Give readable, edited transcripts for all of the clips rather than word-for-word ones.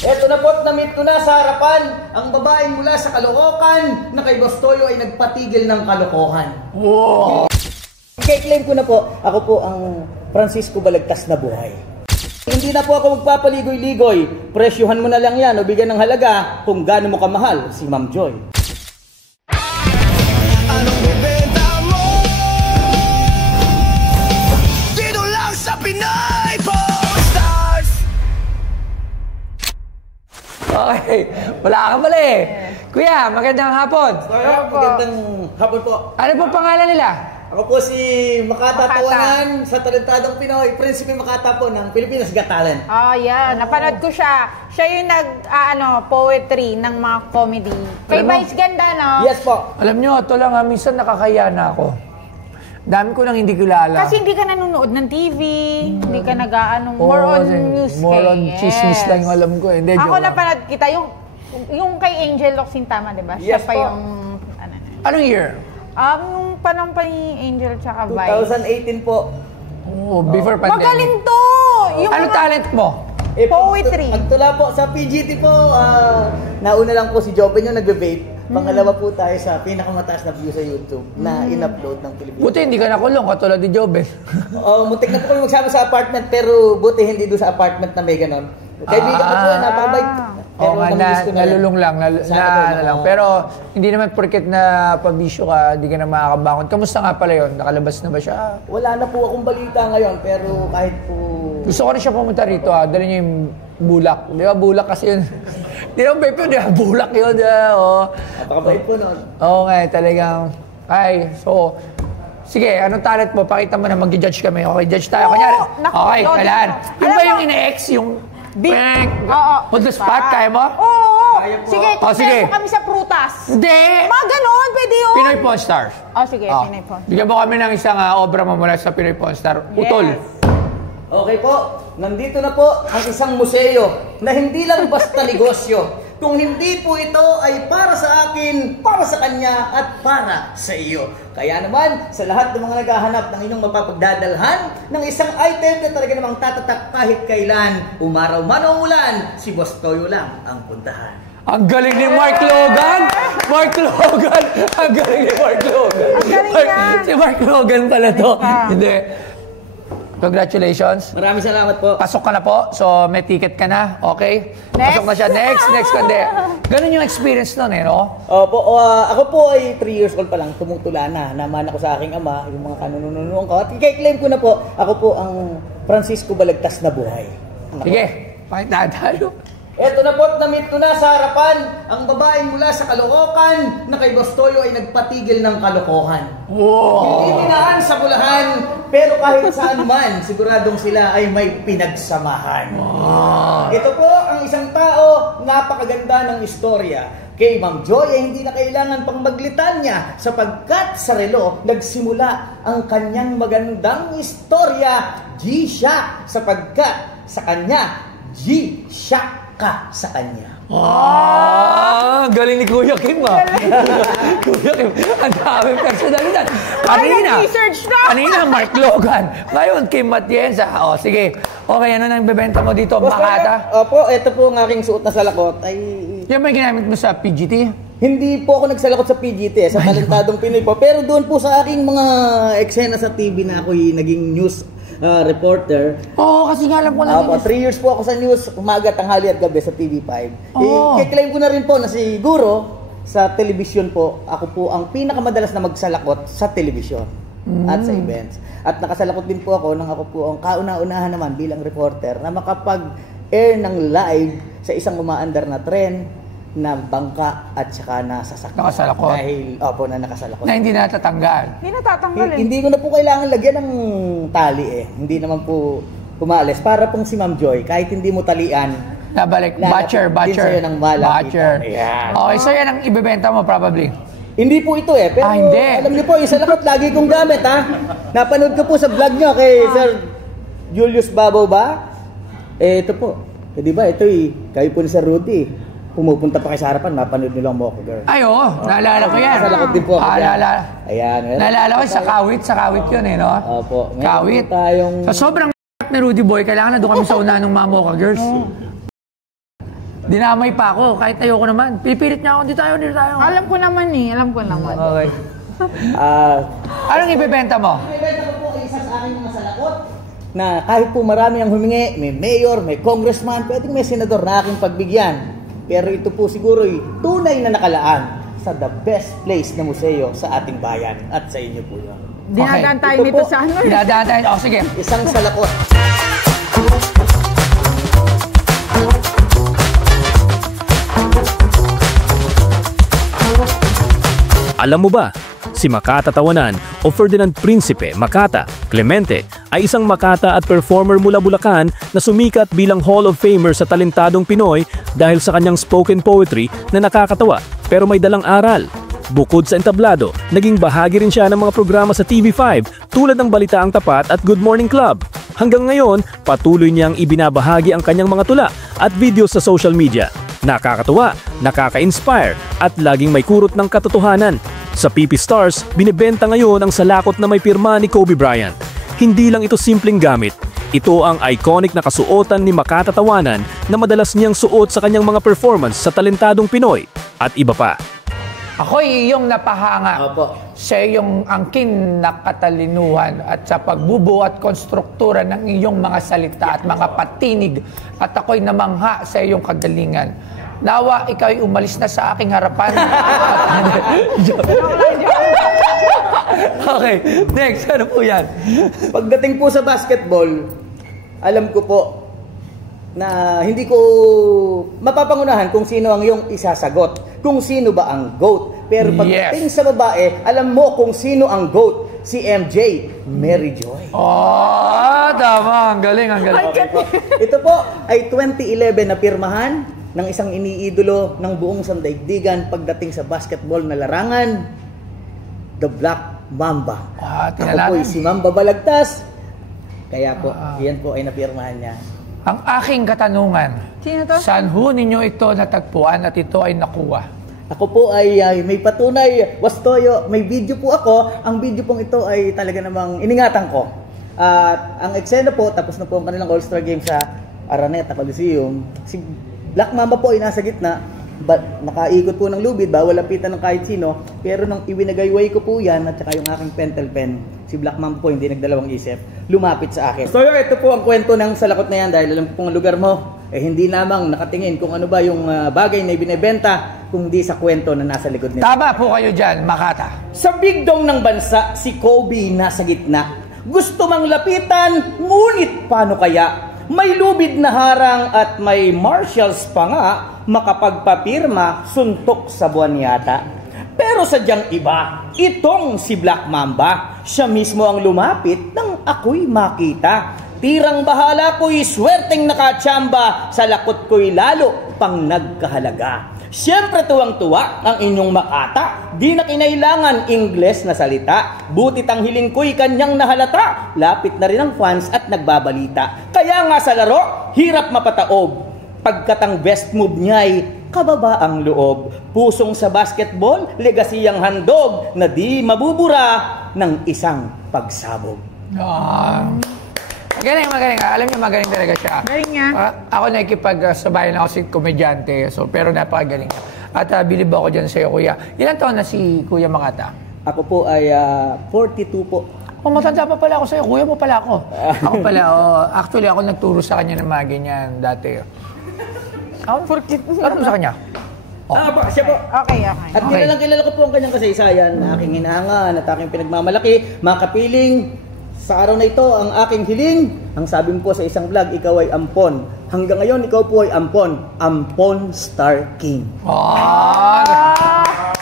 Eto na po't na-meet ko na sa harapan ang babaeng mula sa Caloocan na kay Boss Toyo ay nagpatigil ng kalokohan. Wow! I-claim ko na po, ako po ang Francisco Balagtas na buhay. Hindi na po ako magpapaligoy-ligoy. Presyuhan mo na lang yan o bigyan ng halaga kung gaano mo kamahal si Ma'am Joy. Anong bebenta mo? Dito lang sa Pinay Stars! Okay, wala ka pala eh. Kuya, magandang hapon. Magandang hapon po. Ano po pangalan nila? Ako po si Makata Tawanan sa Talentadong Pinoy, Prinsipe Makata po ng Pilipinas Got Talent. Oh, yeah. Napanood ko siya. Siya yung poetry ng mga comedy. Kay Vice ganda, no? Yes po. Alam nyo, ito lang minsan nakakaya na ako. Dami ko nang hindi kilala. Kasi hindi ka nanonood ng TV, hindi ka more on news. More on chismis lang yung alam ko. Hindi, ako napanood kita, yung kay Angel Locsin, tama, diba? Siya Yes pa po. yung... Anong year? Nung panong pa ni Angel tsaka Vice. 2018 po. Oh, before pandemic. Magaling to! Yung Ano talent mo? poetry. Pagtula po sa PGT po, nauna lang po si Joven yung nagbe-vape. Pangalawa po tayo sa pinakamataas na view sa YouTube na in-upload ng Pilipinas. Buti hindi ka nakulong, katulad ni Jobel. Muntik na po kami magsama sa apartment, pero buti hindi doon sa apartment na may ganon. Kaibigan ko po yan, napakabait. Pero nalulung lang, lang. Pero hindi naman porket na pabisyo ka, hindi ka na makakabangon. Kamusta nga pala yun? Nakalabas na ba siya? Wala na po akong balita ngayon, pero kahit po... Gusto ko rin siya pumunta rito, dala niya yung bulak. Di ba bulak kasi yun? Di ba babe yun, di ba bulak yun? Napakabait po nun. Oo nga, talagang... So... Sige, anong talent mo? Pakita mo na mag-judge kami. Okay, judge tayo. Kanyari. Okay, kailan. Yun ba yung ina-ex? Yung... On the spot, kaya mo? Oo. Sige, sige. kami sa prutas. Hindi! Mga ganon, pwede yun. Pinoy Pawn Stars. Sige, Pinoy Pawn. Bigyan mo kami ng isang obra mo mula sa Pinoy Pawn Star. Utol. Okay po, nandito na po ang isang museo na hindi lang basta negosyo. Kung hindi po ito ay para sa akin, para sa kanya, at para sa iyo. Kaya naman, sa lahat ng mga naghahanap ng inyong mapapagdadalhan ng isang item na talaga namang tatatak kahit kailan, umaraw man o ulan, si Boss Toyo lang ang puntahan. Ang galing ni Mark Logan! Mark Logan! Ang galing ni Mark Logan! Ang galing yan! Si Mark Logan pala to. Hindi. Congratulations. Maraming salamat po. Pasok ka na po. So, may ticket ka na. Okay? Next. Pasok na siya. Next. Kundi. Ganun yung experience nun eh, no? Opo, ako po ay 3 years old pa lang, tumutula na. Naman ako sa aking ama, yung mga kanununuan ko. At i-claim ko na po, ako po ang Francisco Balagtas na buhay. Sige. Pakita tayo. Eto na po't na-meet ko na sa harapan ang babaeng mula sa Caloocan na kay Boss Toyo ay nagpatigil ng kalokohan. Wow! Hindi dinaan sa bulahan, pero kahit saan man, siguradong sila ay may pinagsamahan. Wow! Ito po ang isang tao, napakaganda ng istorya. Kay Ma'am Joy ay hindi na kailangan pang maglitan niya sapagkat sa relo nagsimula ang kanyang magandang istorya, G-Shock, sapagkat sa kanya, G-Shock ka sa kanya. Galing ni Kuya Kim, Kuya Kim, ang daming personalidad. Kanina, Mark Logan. Ngayon, Kim Matienza. Sige. Okay, ano nang bebenta mo dito? Makata? Opo, ito po ang aking suot na salakot. Yan ba ginamit mo sa PGT? Hindi po ako nagsalakot sa PGT, sa Talentadong Pinoy po. Pero doon po sa aking mga eksena sa TV na ako'y naging news reporter. Kasi nga alam ko lang. 3 years po ako sa news, umaga, tanghali at gabi sa TV5. I-claim ko na rin po na siguro sa television po, ako po ang pinakamadalas na magsalakot sa television at sa events. At nakasalakot din po ako nang ako po ang kauna-unahan naman bilang reporter na makapag-air ng live sa isang umaandar na tren na bangka at saka nasasakyan. Nakasalakot? Dahil, na nakasalakot. Na hindi natatanggal? Hindi natatanggal Hindi ko na po kailangan lagyan ng tali Hindi naman po umalis. Para pong si Ma'am Joy, kahit hindi mo talian, nabalik. Butcher. Din sa'yo ng malaki. Butcher. Ayan. Okay, so yan ang ibebenta mo probably. Hindi po ito Pero hindi. alam niyo po, yung salakot lagi kong gamit Napanood ko po sa vlog niyo kay Sir Julius Babaw ba? Ito po. Di ba? Ito kayo po ni Sir Rudy. Pumupunta pa kayo sa harapan, mapanood nyo lang Mocha Girl. Ay, oo. Naalala ko yan. Salakot din po ako dyan. Ayan. Naalala ko sa kawit yun no? Opo. Kawit. Sa sobrang ni Rudy Boy, kailangan na doon kami sa una ng mga Mocha Girls. Dinamay pa ako, kahit ayoko naman. Pipilit niya ako, hindi tayo. Alam ko naman. Okay. Anong ibebenta mo? Ibebenta ko po isa sa aking mga salakot na kahit po marami ang humingi, may mayor, may congressman, pwedeng may senador na aking pagbigyan. Pero ito po siguro ay tunay na nakalaan sa the best place na museo sa ating bayan at sa inyo po yun. Dinadaan tayo Ito dito po, sa ano. Dinadaan tayo. O, sige. Isang salakot. Alam mo ba, si Makata Tawanan o Ferdinand Principe Makata Clemente ay isang makata at performer mula Bulacan na sumikat bilang Hall of Famer sa talentadong Pinoy dahil sa kanyang spoken poetry na nakakatawa pero may dalang aral. Bukod sa entablado, naging bahagi rin siya ng mga programa sa TV5 tulad ng Balitaang Tapat at Good Morning Club. Hanggang ngayon, patuloy niyang ibinabahagi ang kanyang mga tula at videos sa social media. Nakakatuwa, nakaka-inspire at laging may kurot ng katotohanan. Sa PP Stars, binibenta ngayon ang salakot na may pirma ni Kobe Bryant. Hindi lang ito simpleng gamit. Ito ang iconic na kasuotan ni Makata Tawanan na madalas niyang suot sa kanyang mga performance sa talentadong Pinoy at iba pa. Ako'y iyong napahanga Opo. sa iyong angkin na katalinuhan at sa pagbubuo at konstruktura ng iyong mga salita at mga patinig at ako'y namangha sa iyong kagalingan. Nawa, ikaw'y umalis na sa aking harapan. Okay, next, ano po yan? Pagdating po sa basketball, alam ko po na hindi ko mapapangunahan kung sino ang iyong isasagot, kung sino ba ang GOAT. Pero pagdating sa babae, alam mo kung sino ang GOAT, si MJ, Mary Joy. Oh, tama, ang galing, ang galing. Okay po. Ito po ay 2011 na pirmahan ng isang iniidolo ng buong sandaigdigan pagdating sa basketball na larangan, the Black Mamba. Ako po ay si Mamba Balagtas. Kaya po, yan po ay napirmahan niya. Ang aking katanungan, Sino to? saan ho ninyo ito natagpuan at ito ay nakuha? Ako po ay may patunay, Wastoyo, may video po ako. Ang video pong ito ay talaga namang iningatan ko. At ang eksena po, tapos na po ang kanilang All-Star Game sa Araneta Coliseum. Si Black Mamba po ay nasa gitna, nakaikot po ng lubid, bawal lapitan ng kahit sino. Pero nung iwinagayway ko po yan, at saka yung aking pentel pen, si Black Mamba po hindi nagdalawang isip, lumapit sa akin. So ito po ang kwento ng salakot na yan dahil alam ko pong lugar mo, hindi lamang nakatingin kung ano ba yung bagay na ibinebenta, kung di sa kwento na nasa likod nito. Tama po kayo dyan, Makata. Sa big dome ng bansa, si Kobe nasa gitna. Gusto mang lapitan, ngunit paano kaya? May lubid na harang at may marshals pa nga, makapagpapirma, suntok sa buwan yata. Pero sadyang iba, itong si Black Mamba, siya mismo ang lumapit nang ako'y makita. Tirang bahala ko'y swerteng nakatsamba, sa lakot ko'y lalo pang nagkahalaga. Siyempre tuwang-tuwa ang inyong Makata, di na kinailangan Ingles na salita. Butit ang hiling ko'y kanyang nahalata, lapit na rin ang fans at nagbabalita. Kaya nga sa laro, hirap mapataob. Pagkat ang best move niya'y kababa ang loob. Pusong sa basketball, legacy ang handog na di mabubura ng isang pagsabog. Magaling, magaling. Alam niyo, magaling talaga siya. Galing niya. Ako nakikipag-sabayan ako si komedyante, pero napakagaling niya. At bilib ako dyan sa'yo, kuya. Ilan taon na si Kuya Makata? Ako po ay 42 po. Matanda pa pala ako sa'yo. Kuya mo pala ako. Ako pala, actually, ako nagturo sa kanya ng mga ganyan dati. Ako, 42. Ano sa kanya? Siya po. Okay. At kilala ko po ang kanyang kasaysayan, na aking hinahangan at aking pinagmamalaki, mga kapiling. Sa araw na ito, ang aking hiling, ang sabi mo po sa isang vlog, ikaw ay ampon. Hanggang ngayon, ikaw po ay ampon. Ampon Star King.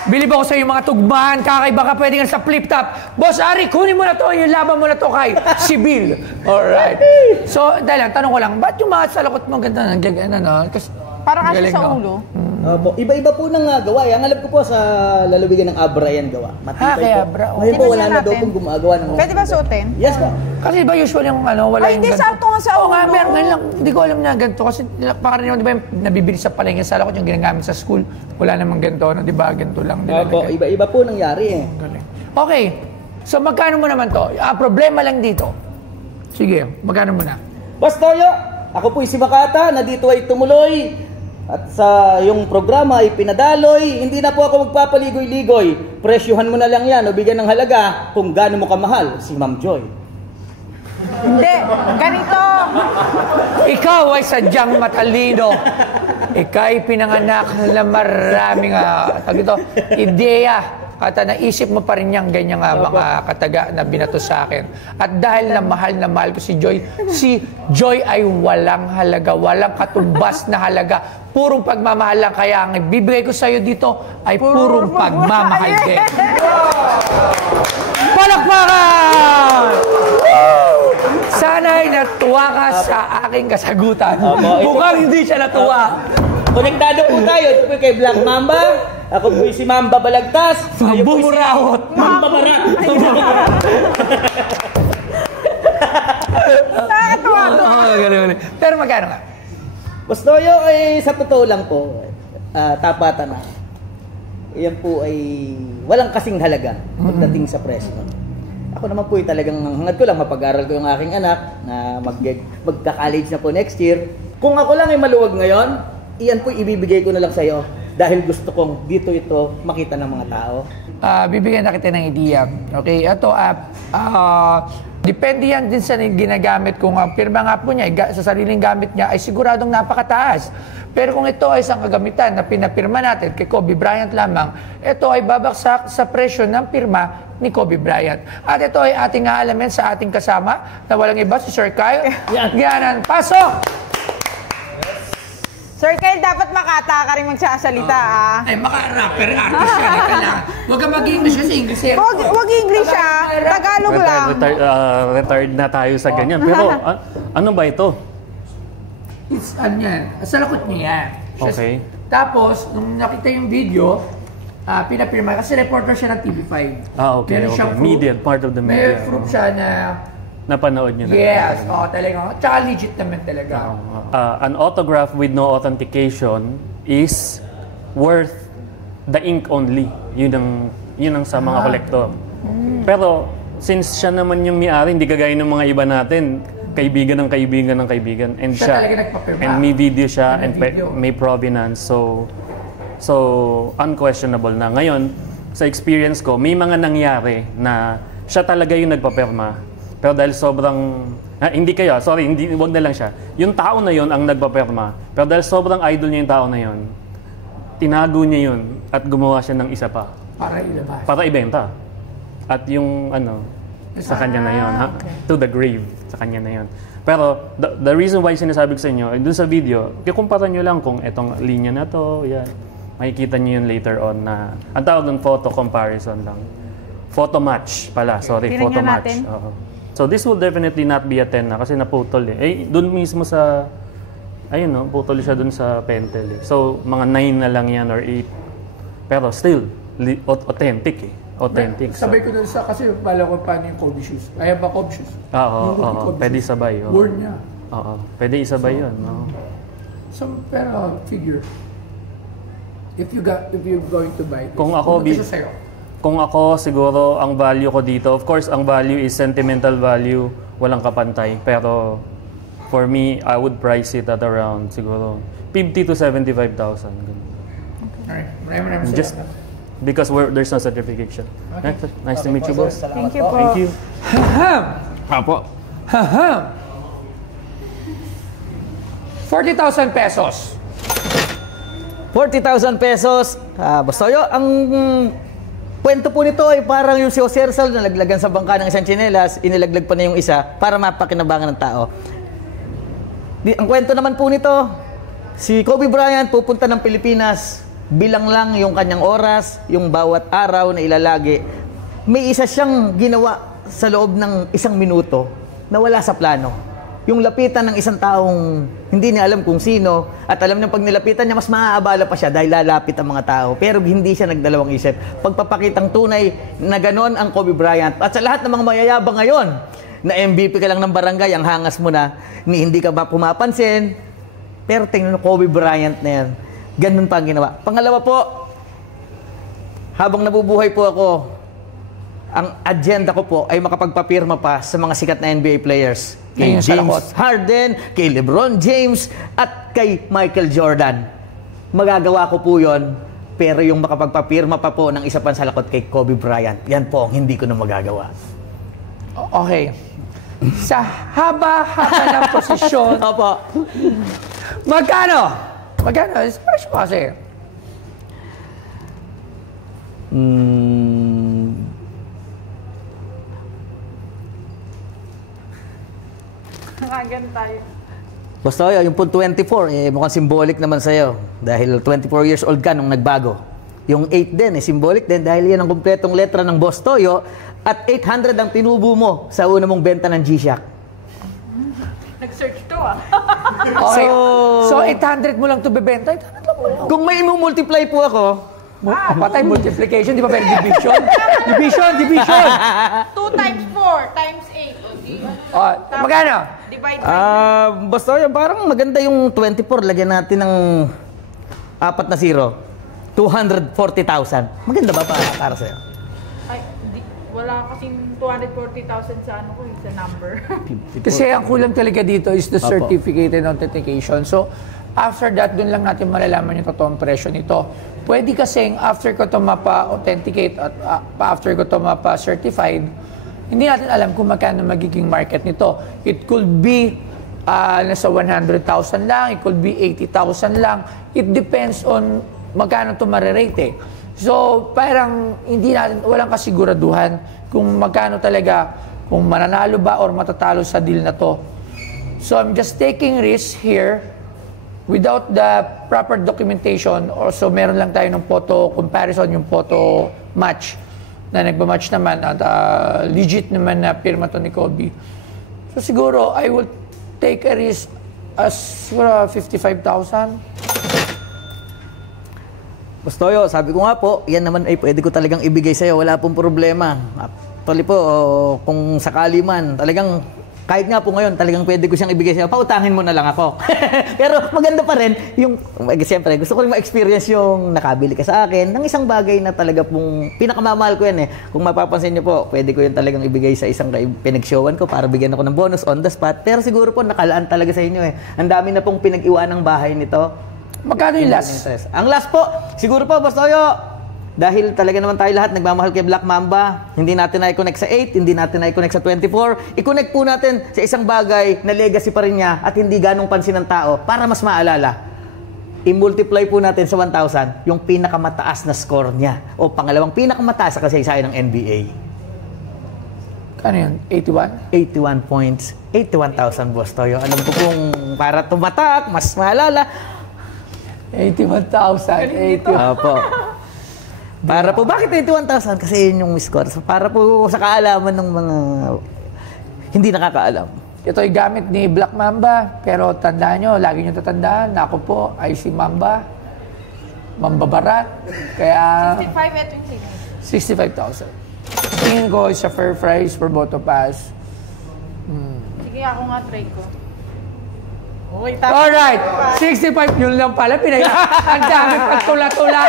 Bilib ako sa iyo mga tugmaan, kakaiba ka pwede nga sa flip top. Boss Ari, kunin mo na to, yung laban mo na to kay Sibil. Alright. So, dahil lang, tanong ko lang, ba't yung mga salakot mo ganda na, kasi Para kasi sa ulo. Opo, iba-iba po ng gawa. Ang alam ko po sa lalawigan ng Abra yan gawa. Matibay kaya po. Abra, Ngayon po, Tingnan wala na natin. daw pong gumagawa ng... Pwede ba suotin? Yes po. Kasi ba usual yung wala Ay, yung hindi, ganito? sakto nga sa Oo nga, ulo. meron ngayon lang. Hindi ko alam na ganito. Kasi parang di ba yung nabibili sa palengke sa salakot yung ginagamit sa school. Wala namang ganito, no? Di ba? Ganito lang. Opo, iba-iba po nangyari eh. Galing. Okay. So, magkano mo naman to? Problema lang dito. Sige, magkano mo na? Bastoyo, ako po'y si Makata na dito ay tumuloy At sa yung programa ay pinadaloy, hindi na po ako magpapaligoy-ligoy. Presyuhan mo na lang yan o bigyan ng halaga kung gaano mo kamahal si Ma'am Joy. Hindi, ganito. Ikaw ay sadyang matalino. Ika'y pinanganak na maraming ideya. At naisip mo pa rin yung ganyang mga kataga na binato sa akin. At dahil na mahal ko si Joy ay walang halaga, walang katumbas na halaga. Purong pagmamahal lang. Kaya ang ibibigay ko sa'yo dito ay purong pagmamahal din. Palakpakan! Sana'y natuwa ka sa aking kasagutan. Mukhang hindi siya natuwa. Konektado po tayo. Ito po kay Black Mamba. Ako po si Mamba Balagtas. Bumurawot. Mamba Barat. Nakakatawa. Pero magkano nga? Bastoyo ay sa totoo lang po, tapatan na. Yan po ay walang kasing halaga pagdating sa presyo. Ako naman po ay talagang hangad ko lang mapag-aral ko yung aking anak na magka-college na po next year. Kung ako lang ay maluwag ngayon, iyan po ibibigay ko na lang sa iyo dahil gusto kong dito ito makita ng mga tao. Bibigyan na kita ng idea. Okay, ito, depende yan din sa ginagamit kung ang pirma nga po niya, sa sariling gamit niya ay siguradong napakataas. Pero kung ito ay isang kagamitan na pinapirma natin kay Kobe Bryant lamang, ito ay babaksak sa presyo ng pirma ni Kobe Bryant. At ito ay ating aalamin sa ating kasama na walang iba, si Sir Kyle. Yan. Pasok! Sir Kyle, dapat makata ka rin magsasalita, Ay, maka-rapper, artist yan. Huwag ka mag-English kasi English. Huwag English, Tagalog lang. Retired na tayo sa ganyan. Pero, ano ba ito? It's, sa lakot niya yan. Okay. Tapos, nung nakita yung video, pinapirma, kasi reporter siya ng TV5. Okay. Media, part of the May media. proof siya na napanood niyo na. Yes, talaga. Tsaka legit naman talaga. An autograph with no authentication is worth the ink only. Yun ang sa mga kolektor. Pero since siya naman yung may-ari, hindi kagaya ng mga iba natin, kaibigan ng kaibigan ng kaibigan. And siya talaga nagpapirma. And may video siya and may provenance. So unquestionable na. Ngayon, sa experience ko, may mga nangyari na siya talaga yung nagpapirma. Pero dahil sobrang, wag na lang siya. Yung tao na yon ang nagpapirma. Pero dahil sobrang idol niya yung tao na yon, tinago niya yun at gumawa siya ng isa pa. Para ilabas. Para ibenta. At yung sa kanya na yon, to the grave, sa kanya na yon. Pero the reason why sinasabi ko sa inyo, dun sa video, kukumpara nyo lang kung etong linya na to, yan. Makikita nyo yun later on na, ang tawag ng photo comparison lang. Photo match pala, sorry, photo match. So this will definitely not be a 10 na kasi naputol doon mismo sa, putol siya doon sa pentel So mga 9 na lang yan or 8. Pero still, authentic Authentic. Sabay ko doon kasi pala ko paano yung Kobe shoes. Ay ba Kobe shoes? Oo, pwede sabay. Worn niya. Oo, pwede isabay yun. Pero figure, if you're going to buy this, kung ako, siguro, ang value ko dito, of course, ang value is sentimental value, walang kapantay. Pero, for me, I would price it at around, siguro, 50 to 75,000. Alright, maraming just because there's no certification. Okay. Nice to meet you, boss. Thank you po. Thank you. Apo. 40,000 pesos. 40,000 pesos. Bastoyo, ang kwento po nito ay parang yung si Jose Rizal na nalaglagan sa bangka ng isang tsinelas, inilaglag pa na yung isa para mapakinabangan ng tao. Ang kwento naman po nito, si Kobe Bryant pupunta ng Pilipinas, bilang lang yung kanyang oras, yung bawat araw na ilalagi. May isa siyang ginawa sa loob ng 1 minuto na wala sa plano. Yung lapitan ng isang taong hindi niya alam kung sino at alam niya pag nilapitan niya mas maaabala pa siya dahil lalapit ang mga tao. Pero hindi siya nagdalawang isip. Pagpapakitang tunay na ganon ang Kobe Bryant. At sa lahat ng mga mayayabang ngayon, na MVP ka lang ng barangay, ang hangas mo na, hindi ka ba pumapansin. Pero tingnan mo, Kobe Bryant na yan. Ganun pa ang ginawa. Pangalawa po, habang nabubuhay po ako, ang agenda ko po ay makapagpapirma pa sa mga sikat na NBA players. Kay James Harden, kay LeBron James, at kay Michael Jordan. magagawa ko po yun. Pero yung makapagpapirma pa po ng isa pang salakot kay Kobe Bryant, yan po ang hindi ko na magagawa. Okay. Sa haba-haba ng posisyon, Opo. magkano? Magkano? Expression mo kasi. Nangagan tayo. Basta yung po 24, mukhang symbolic naman sa'yo. Dahil 24 years old ka nung nagbago. Yung 8 din, symbolic din dahil yan ang kumpletong letra ng Boss Toyo. At 800 ang tinubo mo sa una mong benta ng G-Shock. Nag-search to Okay. So 800 mo lang ito bebenta? 800 lang mo lang. Kung may multiply po ako, Patay, multiplication, di ba? Pero division? Division! 2 times 4 times 8. O, di. Magkano? Divide by basta yun, parang maganda yung 24. Lagyan natin ng 4 na 0. 240,000. Maganda ba para sa'yo? Ay, wala kasing 240,000 sa ano ko, sa number. Kasi ang kulang talaga dito is the Opo. certificate and authentication. So, after that, dun lang natin malalaman yung totoong presyo nito. Pwede kasing after ko ito mapa-authenticate at after ko ito mapa-certified, hindi natin alam kung magkano magiging market nito. It could be nasa 100,000 lang, it could be 80,000 lang. It depends on magkano ito marirate. So, parang hindi natin, walang kasiguraduhan kung magkano talaga, kung mananalo ba or matatalo sa deal na to. So, I'm just taking risks here without the proper documentation. Also, meron lang tayo ng photo comparison, yung photo match na nagmamatch naman at legit naman na pirma to ni Kobe. So, siguro, I will take a risk as 55,000. Gustoyo, sabi ko nga po, yan naman ay pwede ko talagang ibigay sa'yo. Wala pong problema. Actually po, kung sakali man, talagang kahit nga po ngayon, talagang pwede ko siyang ibigay sa'yo. Pautangin mo na lang ako. Pero maganda pa rin yung, siyempre, gusto ko rin ma-experience yung nakabili ka sa akin ng isang bagay na talaga pong pinakamamahal ko yan eh. Kung mapapansin niyo po, pwede ko yan talagang ibigay sa isang pinag-showan ko para bigyan ako ng bonus on the spot. Pero siguro po, nakalaan talaga sa inyo eh. Ang dami na pong pinag-iwan ng bahay nito. Magkano yung last? Ang last po, siguro po, Boss Toyo, dahil talaga naman tayo lahat nagmamahal kay Black Mamba, hindi natin na-connect sa 8, hindi natin na-connect sa 24, i-connect po natin sa isang bagay na legacy pa rin niya at hindi ganong pansin ng tao para mas maalala. I-multiply po natin sa 1,000 yung pinakamataas na score niya o pangalawang pinakamataas sa kasaysayan ng NBA. Kano yun? 81? 81 points, 81,000, Boss Toyo. Alam ko kung para tumatak, mas maalala. 81,000. Opo. Para po, bakit 81,000? Kasi yun yung score. So, para po sa kaalaman ng mga hindi nakakaalam. Ito ay gamit ni Black Mamba. Pero tandaan nyo, lagi nyo tatandaan na ako po ay si Mamba. Mamba Barat. Kaya 65 at 65,000. Tingin ko is a fair price for both of us. Sige, ako nga try ko. Okay, tapos. Alright, 65 yun lang pala. Ang dami pagtula-tula.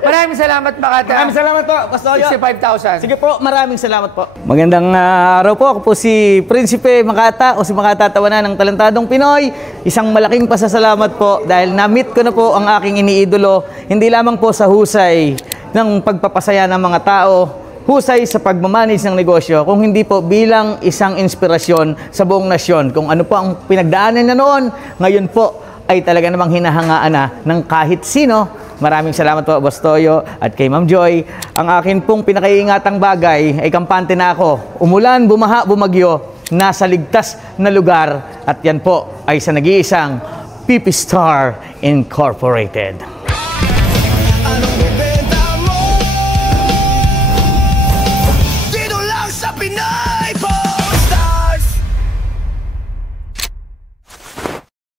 Maraming salamat, Makata. Maraming salamat po, Boss Toyo. 65,000. Sige po, maraming salamat po. Magandang araw po. Ako po si Prinsipe Makata o si Makata Tawanan ng Talentadong Pinoy. Isang malaking pasasalamat po dahil na-meet ko na po ang aking iniidolo. Hindi lamang po sa husay ng pagpapasaya ng mga tao, husay sa pagmamanage ng negosyo, kung hindi po bilang isang inspirasyon sa buong nasyon. Kung ano po ang pinagdaanan na noon, ngayon po ay talaga namang hinahangaan na ng kahit sino. Maraming salamat po, Boss Toyo at kay Ma'am Joy. Ang akin pong pinakaiingatang bagay ay kampante na ako. Umulan, bumaha, bumagyo, nasa ligtas na lugar. At yan po ay sa nag-iisang PP Star Incorporated.